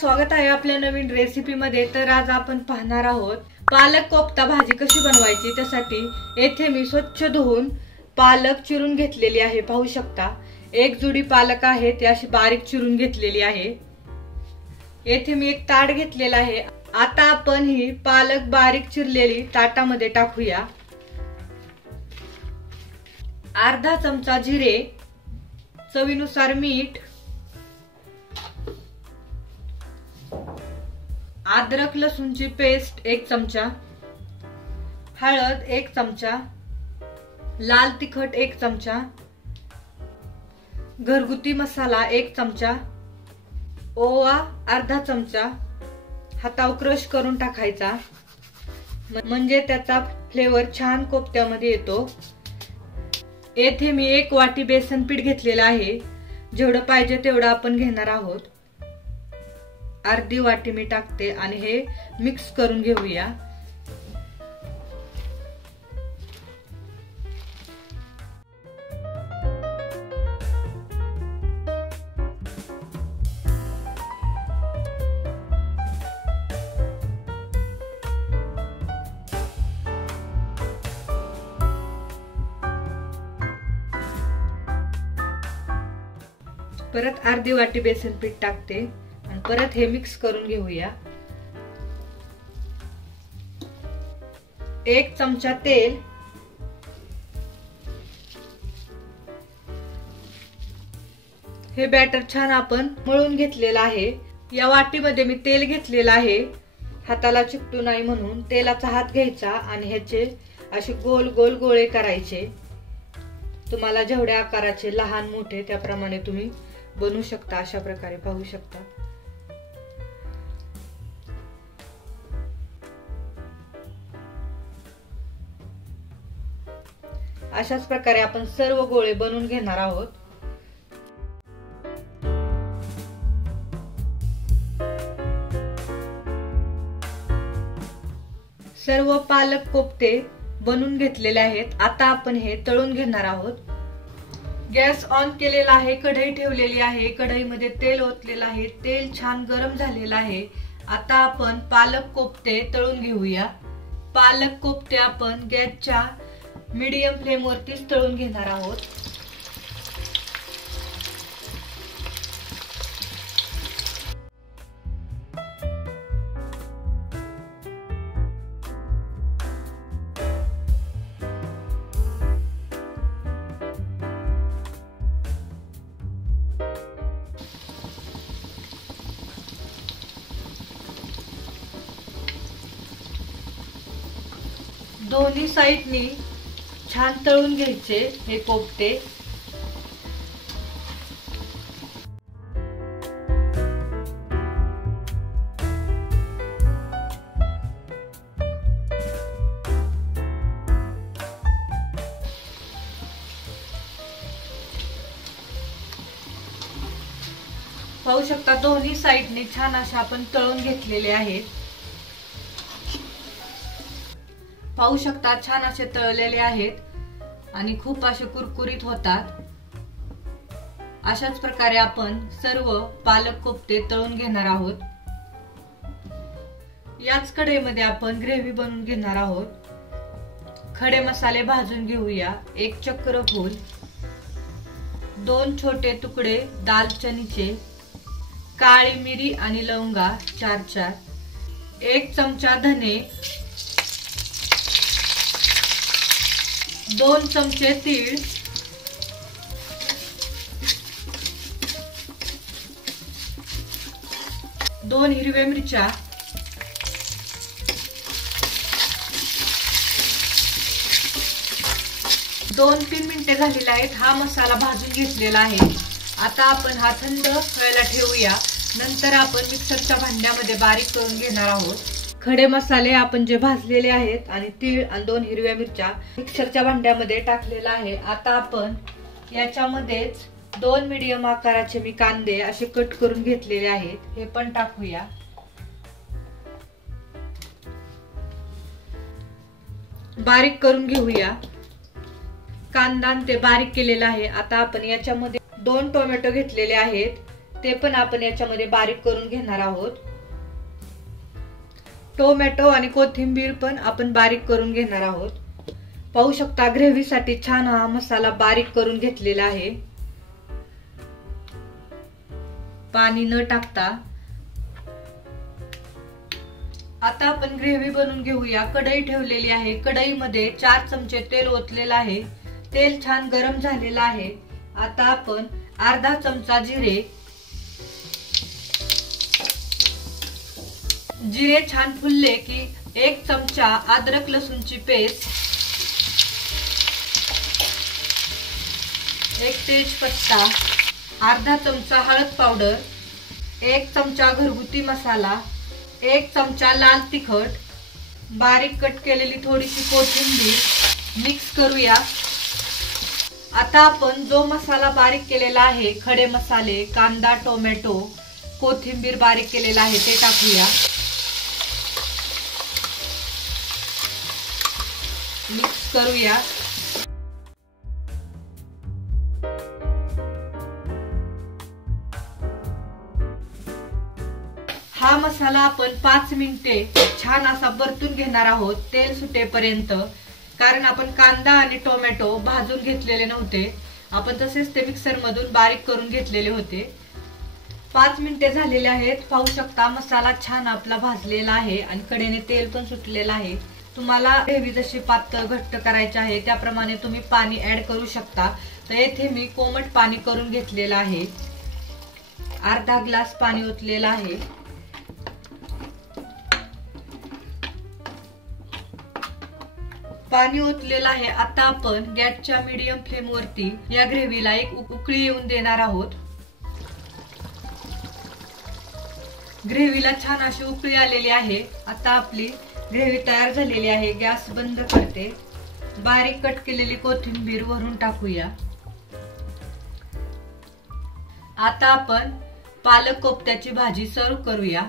स्वागत आहे आपल्या नवीन रेसिपी मध्ये। तर आज आपण पाहणार आहोत पालक कोफ्ता भाजी कशी बनवायची। त्यासाठी येथे मी स्वच्छ धुवून पालक चिरून घेतलेली आहे। पाहू शकता एक जुडी पालक आहे ती अशी बारीक चिरून घेतलेली आहे। येथे मी एक ताट घेतलेला आहे। आता आपण ही पालक बारीक चिरलेली ताटामध्ये टाकूया। अर्धा चमचा जिरे, चवीनुसार मीठ, अद्रक लसूणची पेस्ट 1 चमचा, हळद 1 चमचा, लाल तिखट 1 चमचा, घरगुती मसाला 1 चमचा, ओवा अर्धा चमचा हातावर क्रश करून टाकायचा, म्हणजे त्याचा फ्लेवर छान कोफ्त्यामध्ये येतो। येथे मी 1 वाटी बेसन पीठ घेतलेला आहे। जेवढं पाहिजे तेवढं आपण घेणार आहोत। अर्धी वाटी मी टाकते आणि हे मिक्स करून घेऊया। परत अर्धी वाटी बेसन पीठ टाकते आणि परत हे मिक्स करून घेऊया। 1 चमचा तेल, हे बॅटर छान आपण मळून घेतलेलं आहे। या वाटीमध्ये मी तेल घेतलेलं आहे हाताला चिकटू नाही म्हणून। तेलाचा हात घ्यायचा आणि ह्याचे असे गोल गोल गोळे करायचे। तुम्हाला जेवढ्या आकाराचे लहान मोठे त्याप्रमाणे तुम्ही बनवू शकता। अशा प्रकारे पाहू शकता। अशाच प्रकारे आपण सर्व गोळे बनवून घेणार आहोत। सर्व पालक कोफ्ते बनवून घेतलेले आहेत। आता आपण हे तळून घेणार आहोत। गॅस ऑन केलेला आहे, कढई ठेवलेली आहे। कढईमध्ये तेल ओतलेलं आहे, तेल छान गरम झालेलं आहे। आता आपण पालक कोफ्ते तळून घेऊया। पालक कोफ्ते आपण गॅसच्या मीडियम फ्लेम वरतीच तळून घेणार आहोत। दोन्ही साइडनी छान तळून घ्यायचे हे कोफ्ते। पाहू शकता दोन्ही साइडने छान असे आपण तळून घेतलेले आहेत। पाहू शकता छान असे तळलेले आहेत आणि खूप असे कुरकुरीत होतात। अशाच प्रकारे आपण सर्व पालक कोफ्ते तळून घेणार आहोत। याच कढईमध्ये आपण ग्रेव्ही बनवून घेणार आहोत। खडे मसाले भाजून घेऊया। 1 चक्र फूल, 2 छोटे तुकडे दालचिनीचे, काळी मिरी आणि लवंगा 4-4, 1 चमचा धने, 2 चमचे तीळ, 2 हिरव्या मिरच्या, 2-3 मिनिटे झालेले आहेत। हा मसाला भाजून घेतलेला आहे। आता आपण हा थंड व्हायला ठेवूया। नंतर आपण मिक्सरच्या भांड्यामध्ये बारीक करून घेणार आहोत। खडे मसाले आपण जे भाजलेले आहेत आणि तीळ आणि 2 हिरव्या मिरच्या मिक्सरच्या भांड्यामध्ये टाकलेला आहे। आता आपण याच्यामध्येच 2 मीडियम आकाराचे मी कांदे असे कट करून घेतलेले आहेत, हे पण टाकूया। बारीक करून घेऊया। कांदा ते बारीक केलेला आहे। आता आपण याच्यामध्ये 2 टोमॅटो घेतलेले आहेत, ते पण आपण याच्यामध्ये बारीक करून घेणार आहोत। टोमॅटो आणि कोथिंबीर पण आपण बारीक करून घेणार आहोत। पाहू शकता ग्रेव्हीसाठी छान हा मसाला बारीक करून घेतलेला आहे, पाणी न टाकता। आता आपण ग्रेव्ही बनवून घेऊया। कढई ठेवलेली आहे, कढईमध्ये 4 चमचे तेल ओतलेलं आहे। तेल छान गरम झालेलं आहे। आता आपण अर्धा चमचा जिरे छान फुलले की 1 चमचा अद्रक लसूणची पेस्ट, 1 तेजपत्ता, अर्धा चमचा हळद पावडर, 1 चमचा घरगुती मसाला, 1 चमचा लाल तिखट, बारीक कट केलेली थोडीशी कोथिंबीर मिक्स करूया। आता आपण जो मसाला बारीक केलेला आहे, खडे मसाले, कांदा, टोमॅटो, कोथिंबीर बारीक केलेला आहे ते टाकूया। मिक्स करूया। हा मसाला आपण 5 मिनिटे छान असा परतून घेणार आहोत, तेल सुटेपर्यंत। कारण आपण कांदा आणि टोमॅटो भाजून घेतलेले नव्हते, आपण तसेच ते मिक्सर मधून बारीक करून घेतलेले होते। 5 मिनिटे झालेले आहेत। पाहू शकता मसाला छान आपला भाजलेला आहे आणि कडेने तेल पण सुटलेलं आहे। तुम्हाला ग्रेव्ही जशी पातळ घट्ट करायची आहे त्याप्रमाणे तुम्ही पाणी ऍड करू शकता। तर येथे मी कोमट पाणी करून घेतलेलं आहे, अर्धा ग्लास पाणी ओतलेलं आहे। पाणी ओतलेलं आहे। आता आपण गॅसच्या मीडियम फ्लेम वरती या ग्रेव्हीला एक उकळी येऊन देणार आहोत। ग्रेव्हीला छान अशी उकळी आलेली आहे। आता आपली ग्रेव्ही तयार झालेली आहे। गॅस बंद करते। बारीक कट केलेली कोथिंबीर वरून टाकूया। आता आपण पालक कोफ्त्याची भाजी सर्व करूया।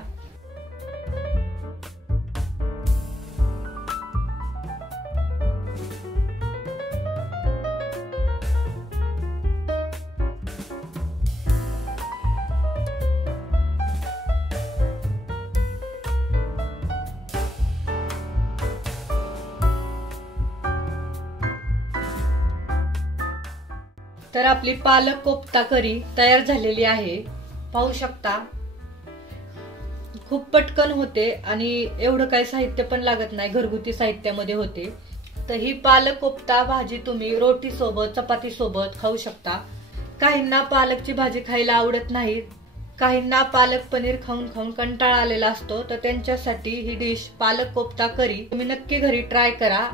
तर आपली पालक कोफ्ता करी तयार झालेली आहे। पाहू शकता खूप पटकन होते आणि एवढं काही साहित्य पण लागत नाही, घरगुती साहित्यामध्ये होते। तर ही पालक कोफ्ता भाजी तुम्ही रोटी सोबत, चपाती सोबत खाऊ शकता। काहींना पालकची भाजी खायला आवडत नाही, काहींना पालक पनीर खाऊन खाऊन कंटाळा आलेला असतो, तर त्यांच्यासाठी ही डिश पालक कोफ्ता करी तुम्ही नक्की घरी ट्राय करा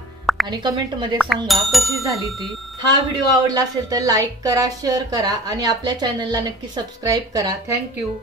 आणि कमेंट मध्ये सांगा कशी झाली ती। हा व्हिडिओ आवडला असेल तर लाईक करा, शेअर करा आणि आपल्या चॅनलला नक्की सबस्क्राईब करा। थँक्यू।